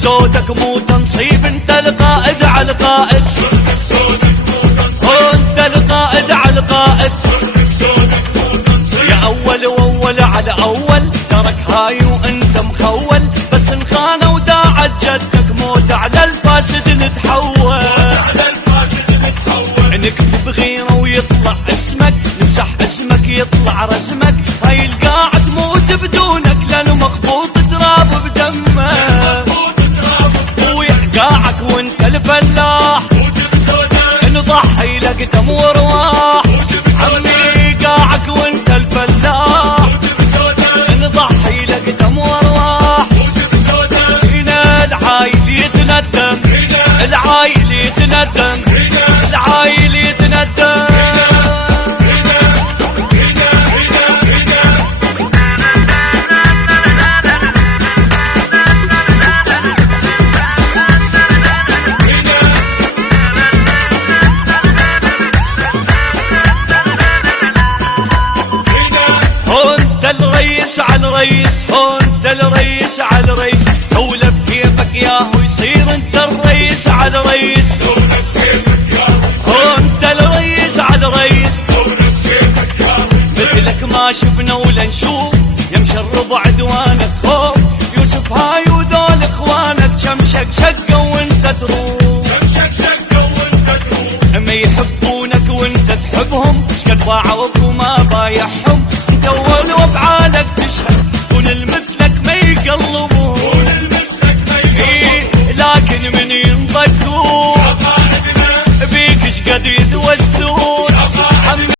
بزودك مو تنصيب، انت القائد على القائد، انت القائد على القائد، يا اول واول على اول، ترك هاي وانت مخول، بس انخانه وداعت جدك موت على الفاسد نتحول، نكتب غيره ويطلع اسمك، نمسح اسمك يطلع رسمك، هاي القاعد موت بدونك لانه مخبوط تراب بدمك، ويحقاعك وانت الفلاح نضحي لك دم وارواح، عمي قاعك وانت الفلاح نضحي لك دم وارواح، هنا العايل يتندم، العايل يتندم، العايل يتندم. على الرئيس، انت الرئيس على الرئيس، دولة بكيفك ياهو يصير انت الرئيس على الرئيس، انت الرئيس على الرئيس، مثلك ما شفنا ولا نشوف، يمشي الربع عدوانك خوف، يوسف هاي وذول اخوانك شمشك شقة وانت تروح، ما يحبونك وانت تحبهم، شقد باعوك وما بايعهم، انت اول وافعالك تشهد، وللمثلك ما يقلبون، لكن من ينضكون بيك شقد يتوسدون.